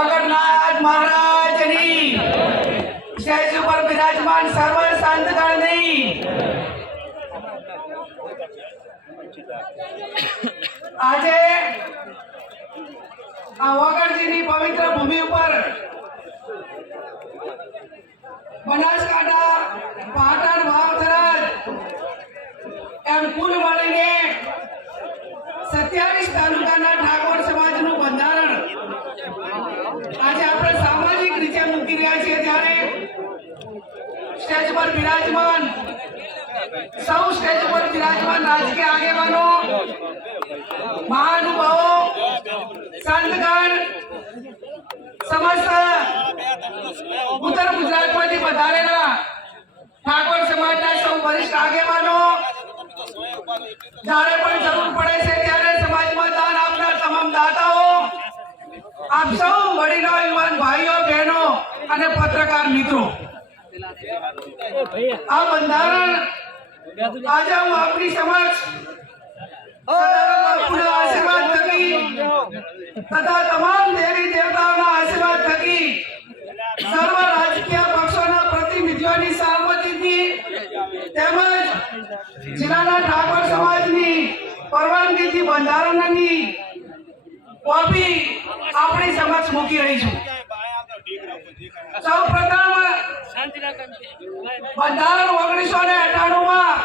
વગરનાથ મહારાજની સ્ટેજ ઉપર બિરાજમાન સર્વ સંતગણની આજે આ વગરજીની પવિત્ર ભૂમિ ઉપર બનાસકાંઠા, પાટણ, વાવથરાજ એમ કુલ મળીને 27 તાલુકાના ઠાકોર સમાજનું બંધારણ આજે આપણે સામાજિક રીતે મૂકી રહ્યા છીએ ત્યારે સ્ટેજ પર બિરાજમાન સૌ સ્ટેજ પર બિરાજમાન રાજકીય આગેવાનો, મહાનુભાવો, સંતગણ, સમસ્ત ઉત્તર ગુજરાતમાંથી પધારેલા ઠાકોર સમાજના સૌ વરિષ્ઠ આગેવાનો, જ્યારે પણ જરૂર પડે છે ત્યારે સમાજમાં દાન આપનાર તમામ દાતાઓ, આપ સૌ વડીલો, યુવાન ભાઈઓ, બહેનો અને પત્રકાર મિત્રો, આ બંધારણ આજે હું આપની સમક્ષ આશીર્વાદ થકી તથા તમામ દેવી દેવતાઓના આશીર્વાદ થકી સર્વ રાજકીય પક્ષોના પ્રતિનિધિઓની સહમતિથી તેમજ જિલ્લાના ઠાકોર સમાજની પરવાનગીથી બંધારણની કોપી આપણી સમક્ષ મૂકી રહી છું. સૌ પ્રથમ બંધારણ 1998 માં